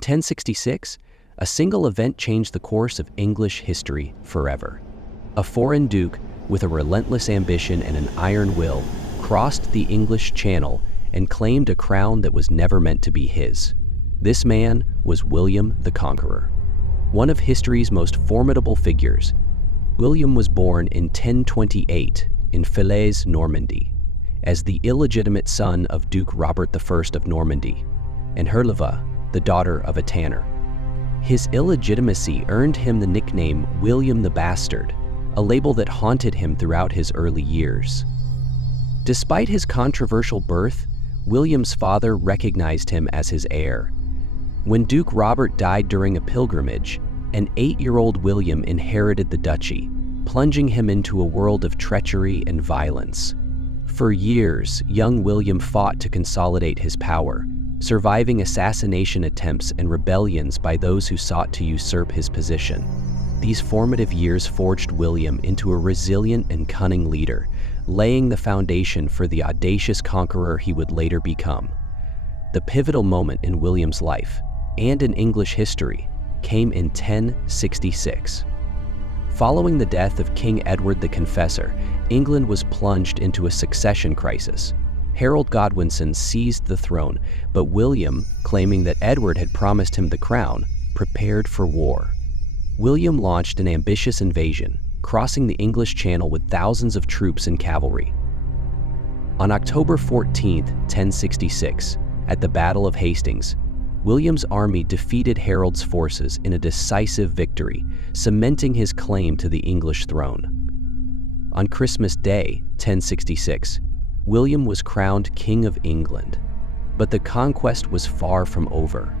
In 1066, a single event changed the course of English history forever. A foreign duke with a relentless ambition and an iron will crossed the English Channel and claimed a crown that was never meant to be his. This man was William the Conqueror, one of history's most formidable figures. William was born in 1028 in Falaise, Normandy, as the illegitimate son of Duke Robert I of Normandy and Herleva, the daughter of a tanner. His illegitimacy earned him the nickname William the Bastard, a label that haunted him throughout his early years. Despite his controversial birth, William's father recognized him as his heir. When Duke Robert died during a pilgrimage, an 8-year-old William inherited the duchy, plunging him into a world of treachery and violence. For years, young William fought to consolidate his power, surviving assassination attempts and rebellions by those who sought to usurp his position. These formative years forged William into a resilient and cunning leader, laying the foundation for the audacious conqueror he would later become. The pivotal moment in William's life, and in English history, came in 1066. Following the death of King Edward the Confessor, England was plunged into a succession crisis. Harold Godwinson seized the throne, but William, claiming that Edward had promised him the crown, prepared for war. William launched an ambitious invasion, crossing the English Channel with thousands of troops and cavalry. On October 14, 1066, at the Battle of Hastings, William's army defeated Harold's forces in a decisive victory, cementing his claim to the English throne. On Christmas Day, 1066, William was crowned King of England, but the conquest was far from over.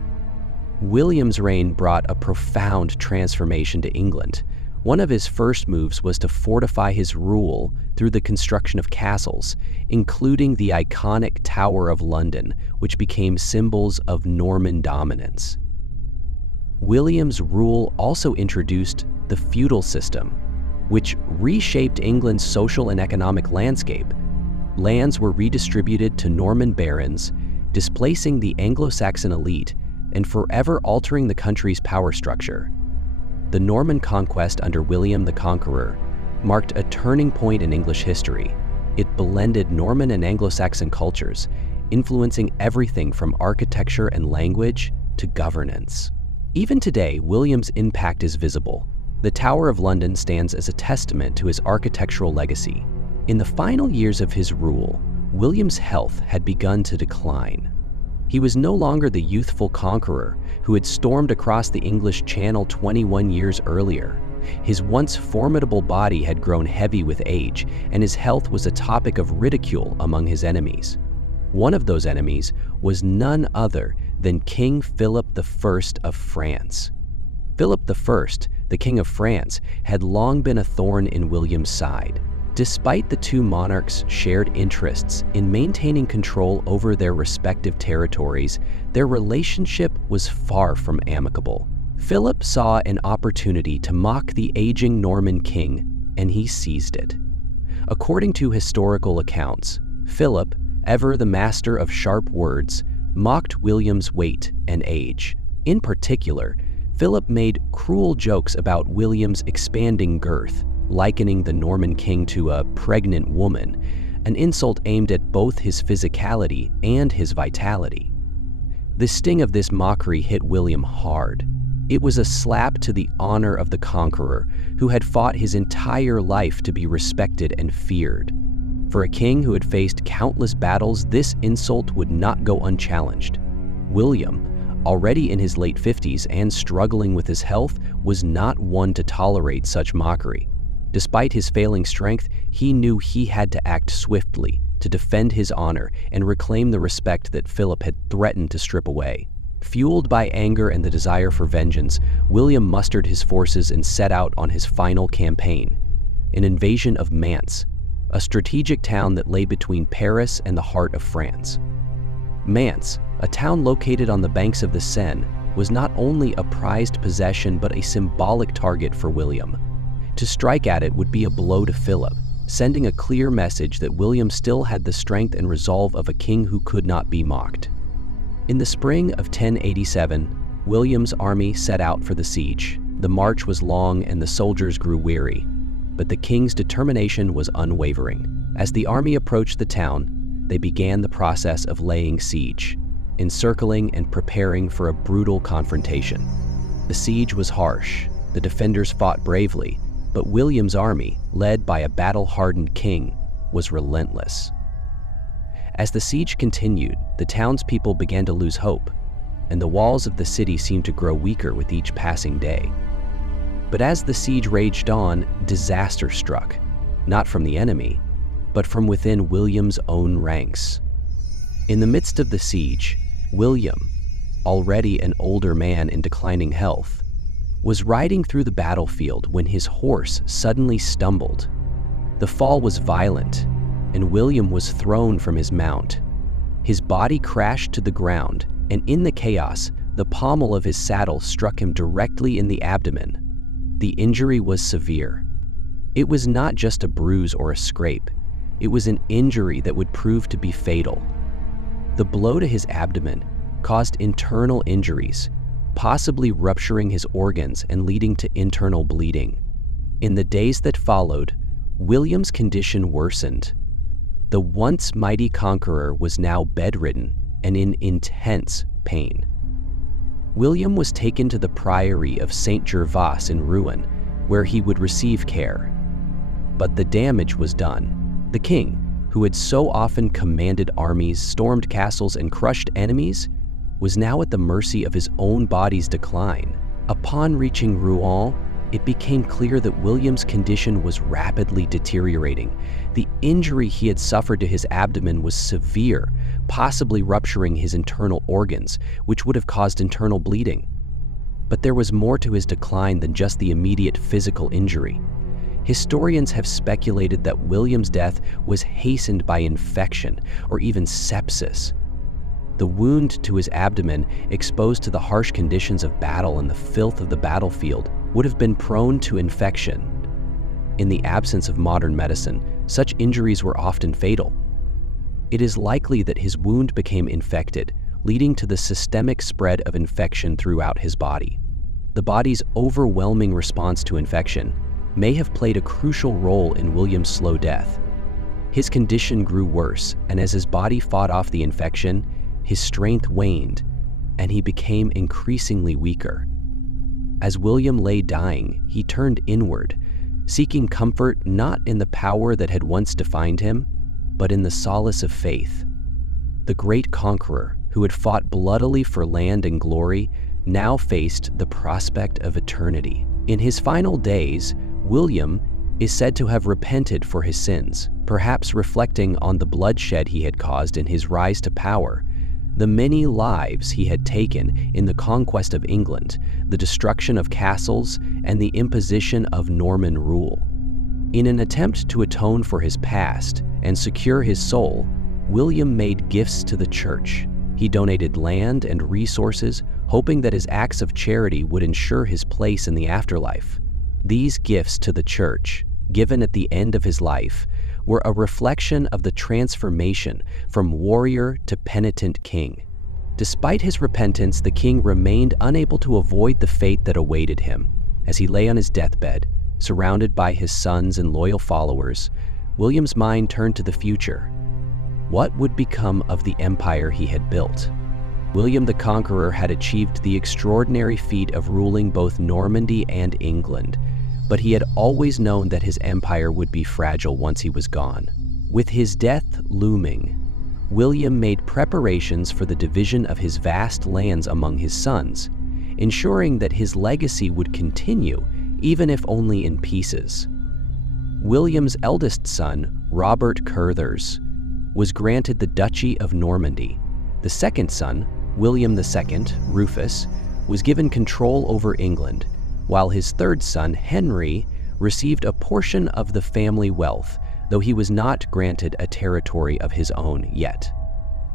William's reign brought a profound transformation to England. One of his first moves was to fortify his rule through the construction of castles, including the iconic Tower of London, which became symbols of Norman dominance. William's rule also introduced the feudal system, which reshaped England's social and economic landscape. Lands were redistributed to Norman barons, displacing the Anglo-Saxon elite and forever altering the country's power structure. The Norman conquest under William the Conqueror marked a turning point in English history. It blended Norman and Anglo-Saxon cultures, influencing everything from architecture and language to governance. Even today, William's impact is visible. The Tower of London stands as a testament to his architectural legacy. In the final years of his rule, William's health had begun to decline. He was no longer the youthful conqueror who had stormed across the English Channel 21 years earlier. His once formidable body had grown heavy with age, and his health was a topic of ridicule among his enemies. One of those enemies was none other than King Philip I of France. Philip I, the King of France, had long been a thorn in William's side. Despite the two monarchs' shared interests in maintaining control over their respective territories, their relationship was far from amicable. Philip saw an opportunity to mock the aging Norman king, and he seized it. According to historical accounts, Philip, ever the master of sharp words, mocked William's weight and age. In particular, Philip made cruel jokes about William's expanding girth, likening the Norman king to a pregnant woman, an insult aimed at both his physicality and his vitality. The sting of this mockery hit William hard. It was a slap to the honor of the conqueror, who had fought his entire life to be respected and feared. For a king who had faced countless battles, this insult would not go unchallenged. William, already in his late 50s and struggling with his health, was not one to tolerate such mockery. Despite his failing strength, he knew he had to act swiftly to defend his honor and reclaim the respect that Philip had threatened to strip away. Fueled by anger and the desire for vengeance, William mustered his forces and set out on his final campaign, an invasion of Mantes, a strategic town that lay between Paris and the heart of France. Mantes, a town located on the banks of the Seine, was not only a prized possession but a symbolic target for William. To strike at it would be a blow to Philip, sending a clear message that William still had the strength and resolve of a king who could not be mocked. In the spring of 1087, William's army set out for the siege. The march was long and the soldiers grew weary, but the king's determination was unwavering. As the army approached the town, they began the process of laying siege, encircling and preparing for a brutal confrontation. The siege was harsh. The defenders fought bravely, but William's army, led by a battle-hardened king, was relentless. As the siege continued, the townspeople began to lose hope, and the walls of the city seemed to grow weaker with each passing day. But as the siege raged on, disaster struck, not from the enemy, but from within William's own ranks. In the midst of the siege, William, already an older man in declining health, was riding through the battlefield when his horse suddenly stumbled. The fall was violent, and William was thrown from his mount. His body crashed to the ground, and in the chaos, the pommel of his saddle struck him directly in the abdomen. The injury was severe. It was not just a bruise or a scrape. It was an injury that would prove to be fatal. The blow to his abdomen caused internal injuries, possibly rupturing his organs and leading to internal bleeding. In the days that followed, William's condition worsened. The once mighty conqueror was now bedridden and in intense pain. William was taken to the priory of St. Gervas in Rouen, where he would receive care. But the damage was done. The king, who had so often commanded armies, stormed castles, and crushed enemies, was now at the mercy of his own body's decline. Upon reaching Rouen, it became clear that William's condition was rapidly deteriorating. The injury he had suffered to his abdomen was severe, possibly rupturing his internal organs, which would have caused internal bleeding. But there was more to his decline than just the immediate physical injury. Historians have speculated that William's death was hastened by infection or even sepsis. The wound to his abdomen, exposed to the harsh conditions of battle and the filth of the battlefield, would have been prone to infection. In the absence of modern medicine, such injuries were often fatal. It is likely that his wound became infected, leading to the systemic spread of infection throughout his body. The body's overwhelming response to infection may have played a crucial role in William's slow death. His condition grew worse, and as his body fought off the infection, his strength waned, and he became increasingly weaker. As William lay dying, he turned inward, seeking comfort not in the power that had once defined him, but in the solace of faith. The great conqueror, who had fought bloodily for land and glory, now faced the prospect of eternity. In his final days, William is said to have repented for his sins, perhaps reflecting on the bloodshed he had caused in his rise to power, the many lives he had taken in the conquest of England, the destruction of castles, and the imposition of Norman rule. In an attempt to atone for his past and secure his soul, William made gifts to the church. He donated land and resources, hoping that his acts of charity would ensure his place in the afterlife. These gifts to the church, given at the end of his life, were a reflection of the transformation from warrior to penitent king. Despite his repentance, the king remained unable to avoid the fate that awaited him. As he lay on his deathbed, surrounded by his sons and loyal followers, William's mind turned to the future. What would become of the empire he had built? William the Conqueror had achieved the extraordinary feat of ruling both Normandy and England, but he had always known that his empire would be fragile once he was gone. With his death looming, William made preparations for the division of his vast lands among his sons, ensuring that his legacy would continue, even if only in pieces. William's eldest son, Robert Curthers, was granted the Duchy of Normandy. The second son, William II, Rufus, was given control over England, while his third son, Henry, received a portion of the family wealth, though he was not granted a territory of his own yet.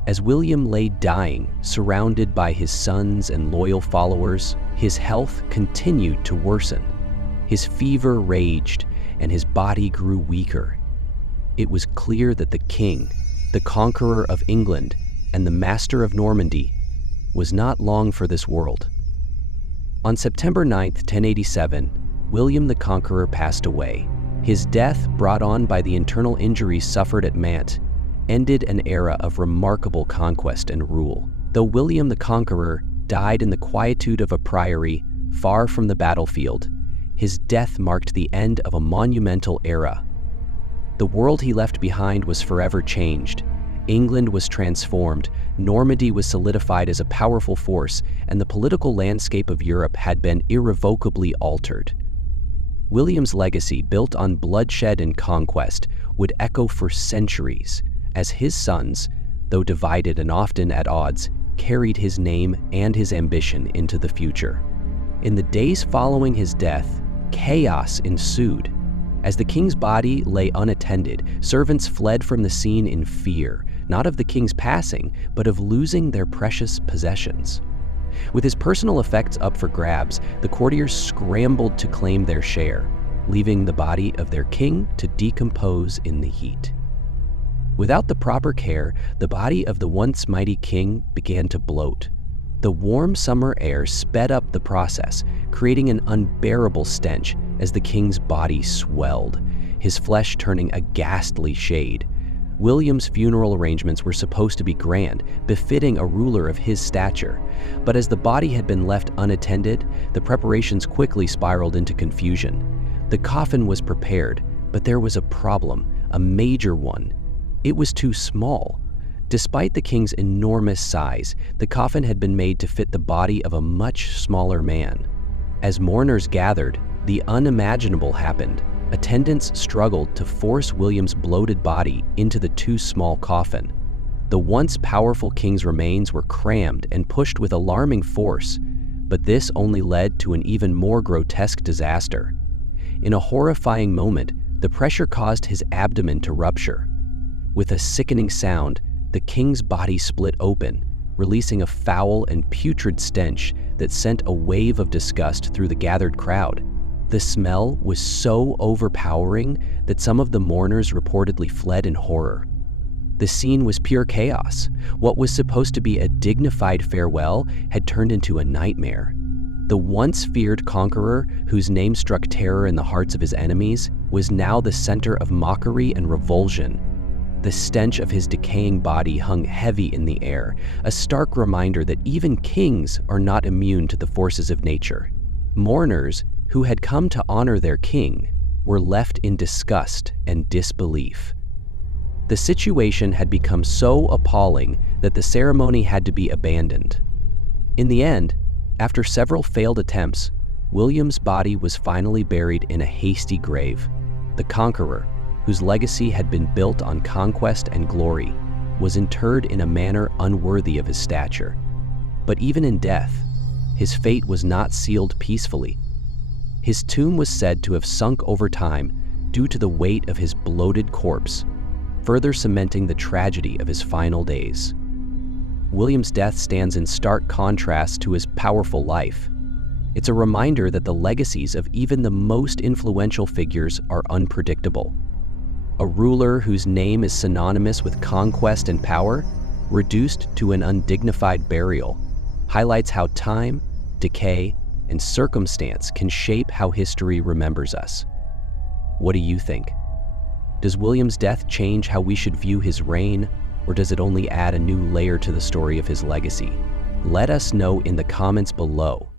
As William lay dying, surrounded by his sons and loyal followers, his health continued to worsen. His fever raged, and his body grew weaker. It was clear that the king, the conqueror of England, and the master of Normandy, was not long for this world. On September 9, 1087, William the Conqueror passed away. His death, brought on by the internal injuries suffered at Mantes, ended an era of remarkable conquest and rule. Though William the Conqueror died in the quietude of a priory far from the battlefield, his death marked the end of a monumental era. The world he left behind was forever changed. England was transformed, Normandy was solidified as a powerful force, and the political landscape of Europe had been irrevocably altered. William's legacy, built on bloodshed and conquest, would echo for centuries, as his sons, though divided and often at odds, carried his name and his ambition into the future. In the days following his death, chaos ensued. As the king's body lay unattended, servants fled from the scene in fear, not of the king's passing, but of losing their precious possessions. With his personal effects up for grabs, the courtiers scrambled to claim their share, leaving the body of their king to decompose in the heat. Without the proper care, the body of the once mighty king began to bloat. The warm summer air sped up the process, creating an unbearable stench as the king's body swelled, his flesh turning a ghastly shade. William's funeral arrangements were supposed to be grand, befitting a ruler of his stature. But as the body had been left unattended, the preparations quickly spiraled into confusion. The coffin was prepared, but there was a problem, a major one. It was too small. Despite the king's enormous size, the coffin had been made to fit the body of a much smaller man. As mourners gathered, the unimaginable happened. Attendants struggled to force William's bloated body into the too small coffin. The once powerful king's remains were crammed and pushed with alarming force, but this only led to an even more grotesque disaster. In a horrifying moment, the pressure caused his abdomen to rupture. With a sickening sound, the king's body split open, releasing a foul and putrid stench that sent a wave of disgust through the gathered crowd. The smell was so overpowering that some of the mourners reportedly fled in horror. The scene was pure chaos. What was supposed to be a dignified farewell had turned into a nightmare. The once feared conqueror, whose name struck terror in the hearts of his enemies, was now the center of mockery and revulsion. The stench of his decaying body hung heavy in the air, a stark reminder that even kings are not immune to the forces of nature. Mourners, who had come to honor their king, were left in disgust and disbelief. The situation had become so appalling that the ceremony had to be abandoned. In the end, after several failed attempts, William's body was finally buried in a hasty grave. The Conqueror, whose legacy had been built on conquest and glory, was interred in a manner unworthy of his stature. But even in death, his fate was not sealed peacefully. His tomb was said to have sunk over time due to the weight of his bloated corpse, further cementing the tragedy of his final days. William's death stands in stark contrast to his powerful life. It's a reminder that the legacies of even the most influential figures are unpredictable. A ruler whose name is synonymous with conquest and power, reduced to an undignified burial, highlights how time, decay, and circumstance can shape how history remembers us. What do you think? Does William's death change how we should view his reign, or does it only add a new layer to the story of his legacy? Let us know in the comments below.